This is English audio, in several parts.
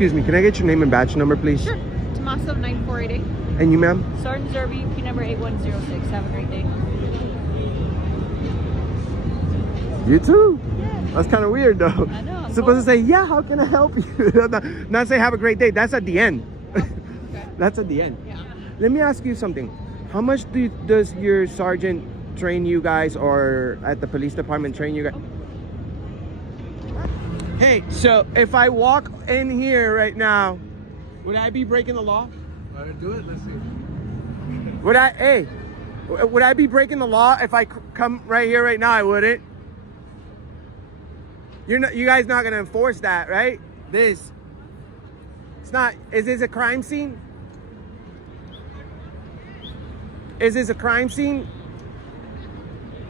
Excuse me, can I get your name and badge number, please? Sure. Tommaso 9488. And you, ma'am? Sergeant Zerby, P number 8106. Have a great day. You too. Yeah. That's kind of weird, though. I know. I'm Supposed to say, yeah, how can I help you? Not say have a great day. That's at the end. Okay. That's at the end. Yeah. Let me ask you something. How much does your sergeant train you guys, or at the police department train you guys? Hey, so if I walk in here right now, would I be breaking the law? Want to do it? Let's see. Would I be breaking the law if I come right here right now? I wouldn't. You guys not gonna enforce that, right? It's not. Is this a crime scene? Is this a crime scene?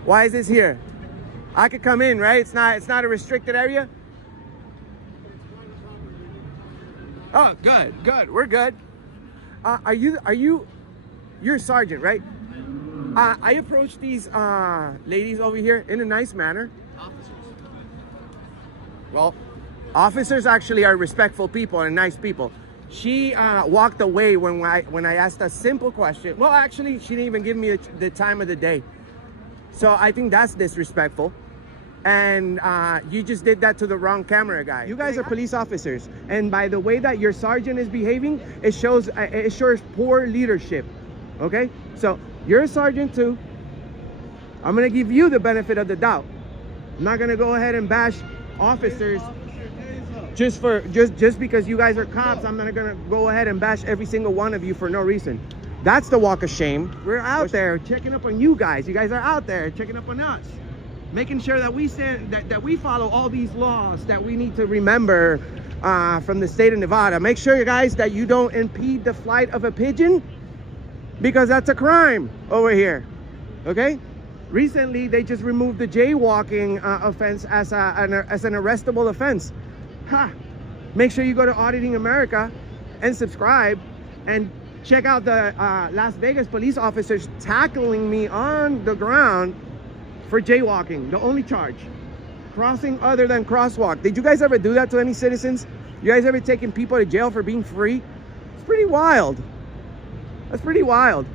Why is this here? I could come in, right? It's not a restricted area. Oh, good. We're good. You're a sergeant, right? I approached these ladies over here in a nice manner. Officers. Well, officers actually are respectful people and nice people. She walked away when I asked a simple question. Well, actually, she didn't even give me the time of the day. So I think that's disrespectful. And you just did that to the wrong camera guy. You guys are police officers, and by the way that your sergeant is behaving, it shows poor leadership. Okay, so you're a sergeant too. I'm gonna give you the benefit of the doubt. I'm not gonna go ahead and bash officers just because you guys are cops. I'm not gonna go ahead and bash every single one of you for no reason. That's the walk of shame. We're out there checking up on you guys. You guys are out there checking up on us, making sure that we follow all these laws that we need to remember from the state of Nevada. Make sure, you guys, that you don't impede the flight of a pigeon, because that's a crime over here. Okay? Recently, they just removed the jaywalking offense as an arrestable offense. Ha! Make sure you go to Auditing America and subscribe and check out the Las Vegas police officers tackling me on the ground for jaywalking. The only charge. Crossing other than crosswalk. Did you guys ever do that to any citizens? You guys ever taken people to jail for being free? It's pretty wild. That's pretty wild.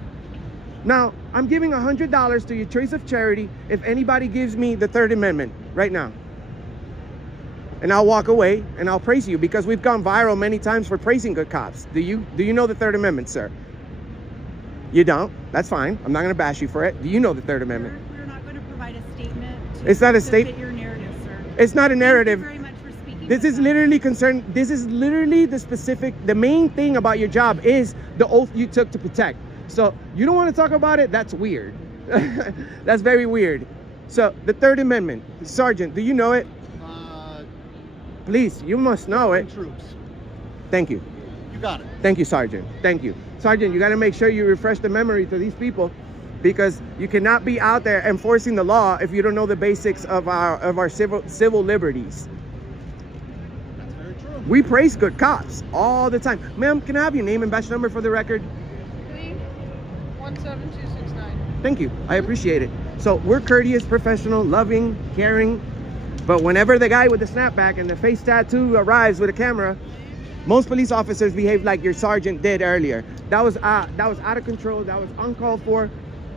Now, I'm giving $100 to your choice of charity if anybody gives me the Third Amendment right now. And I'll walk away and I'll praise you, because we've gone viral many times for praising good cops. Do you know the Third Amendment, sir? You don't? That's fine. I'm not going to bash you for it. Do you know the Third Amendment? We're not going to provide a statement. It's not a statement. Your narrative, sir. It's not a narrative. Thank you very much for speaking. This is literally concerned. This is literally the main thing about your job is the oath you took to protect. So you don't want to talk about it? That's weird. That's very weird. So the Third Amendment, Sergeant, do you know it? Please, you must know it. Troops. Thank you. You got it. Thank you, Sergeant. Thank you. Sergeant, you got to make sure you refresh the memory to these people, because you cannot be out there enforcing the law if you don't know the basics of our civil liberties. That's very true. We praise good cops all the time. Ma'am, can I have your name and badge number for the record? 17269. Thank you. I appreciate it. So we're courteous, professional, loving, caring. But whenever the guy with the snapback and the face tattoo arrives with a camera, most police officers behave like your sergeant did earlier. That was out of control. That was uncalled for.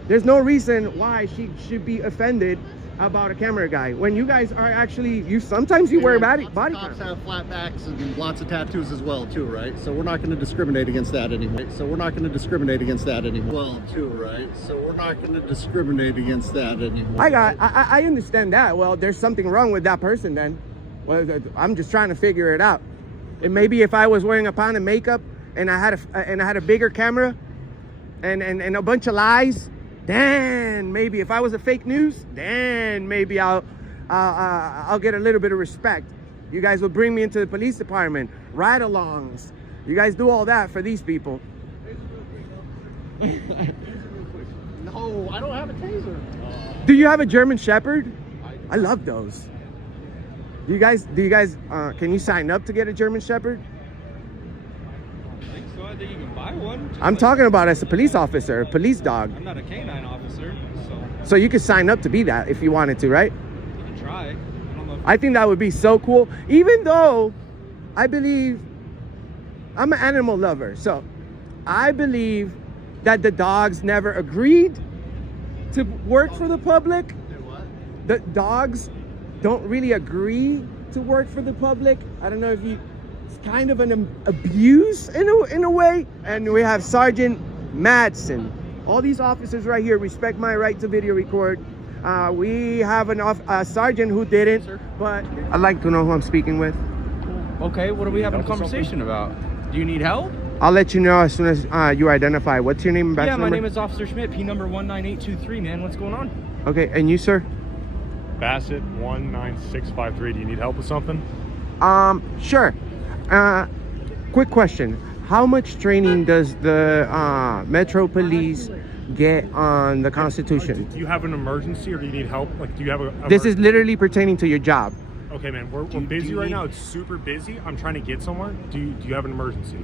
There's no reason why she should be offended about a camera guy when you guys are actually sometimes you wear body Cops have flat backs and lots of tattoos as well too, right? So we're not going to discriminate against that anymore. Well, too, right? So we're not going to discriminate against that anymore. I understand that. Well, there's something wrong with that person then. Well, I'm just trying to figure it out. And maybe if I was wearing a pound of makeup and I had a bigger camera and a bunch of lies, then maybe if I was a fake news, then maybe I'll get a little bit of respect. You guys will bring me into the police department, ride-alongs. You guys do all that for these people. No, I don't have a taser. Do you have a German Shepherd? I love those. Do you guys can you sign up to get a German Shepherd? I think you can buy one. I'm talking about as a police officer, a police dog. I'm not a canine officer, So you could sign up to be that if you wanted to, right? you can try. I don't know if I think that would be so cool. Even though I believe I'm an animal lover, so I believe that the dogs never agreed to work for the public. The dogs don't really agree to work for the public. I don't know if you, it's kind of an abuse in a way. And we have Sergeant Madsen. All these officers right here respect my right to video record. We have a sergeant who didn't, but I'd like to know who I'm speaking with. Okay, what are we having a conversation about? Do you need help? I'll let you know as soon as you identify. What's your name and badge Yeah, number? my name is Officer Schmidt, P number 19823, man. What's going on? Okay, and you, sir? Bassett 19653. Do you need help with something? Sure. Quick question. How much training does the Metro Police get on the Constitution? Do you have an emergency or do you need help? Like, do you have a... This is literally pertaining to your job. Okay, man, we're busy right now. It's super busy. I'm trying to get somewhere. Do you have an emergency?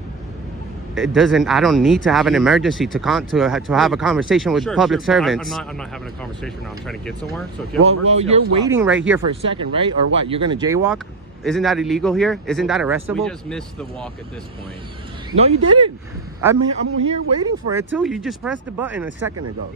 It doesn't. I don't need to have an emergency to have a conversation with public servants. I'm not having a conversation now. I'm trying to get somewhere. So if you have an Well, emergency, you're I'll stop. waiting right here for a second, right? Or what? You're gonna jaywalk? Isn't that illegal here? Isn't that arrestable? We just missed the walk at this point. No, you didn't. I mean, I'm here waiting for it too. You just pressed the button a second ago.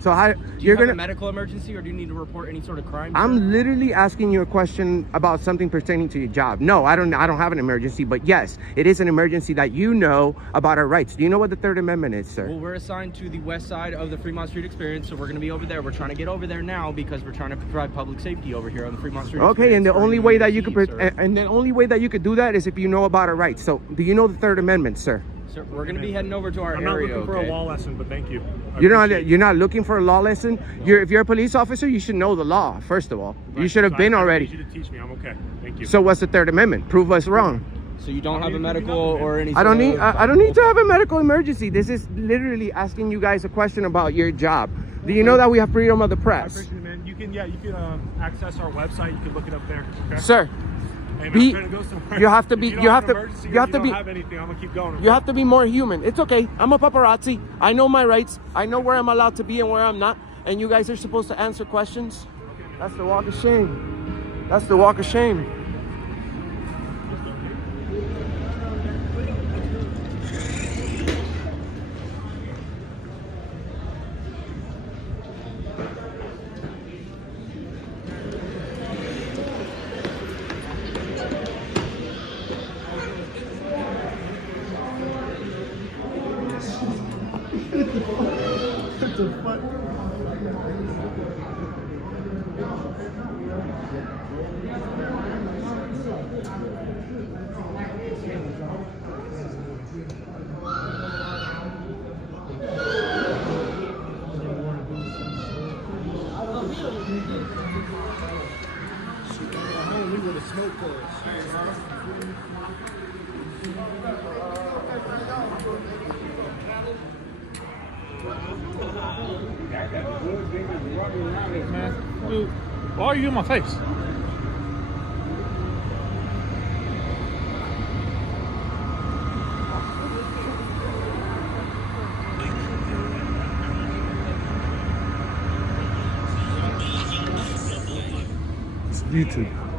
So how Do you you're have gonna? a medical emergency or do you need to report any sort of crime? I'm literally asking you a question about something pertaining to your job. No, I don't have an emergency, but yes, it is an emergency that you know about our rights. Do you know what the Third Amendment is, sir? Well, we're assigned to the west side of the Fremont Street Experience, so we're going to be over there. We're trying to get over there now because we're trying to provide public safety over here on the Fremont Street Okay, and the Experience. only way that you could sir. and the only way that you could do that is if you know about our rights. So, do you know the Third Amendment, sir? Sir, we're going to be heading over to our I'm not area, looking for okay? a law lesson, but thank you. I You're appreciate it. not looking for a law lesson. If you're a police officer, you should know the law. First of all, you Right, should have so been I already. need you to teach me. I'm okay. Thank you. So what's the Third Amendment? Prove us wrong. So you don't I have don't a need to do medical nothing, man. or anything? I don't need to have a medical emergency. This is literally asking you guys a question about your job. Do you know that we have freedom of the I press? appreciate it, man. You can access our website. You can look it up there. Okay? Sir, Hey, man, be- I'm trying to go somewhere. you have to If be- you don't you have have an to- emergency you or have to don't be- have anything, I'm gonna keep going. you have to be more human. It's okay. I'm a paparazzi. I know my rights. I know where I'm allowed to be and where I'm not. And you guys are supposed to answer questions. That's the walk of shame. That's the walk of shame. Man, dude, why are you in my face? YouTube.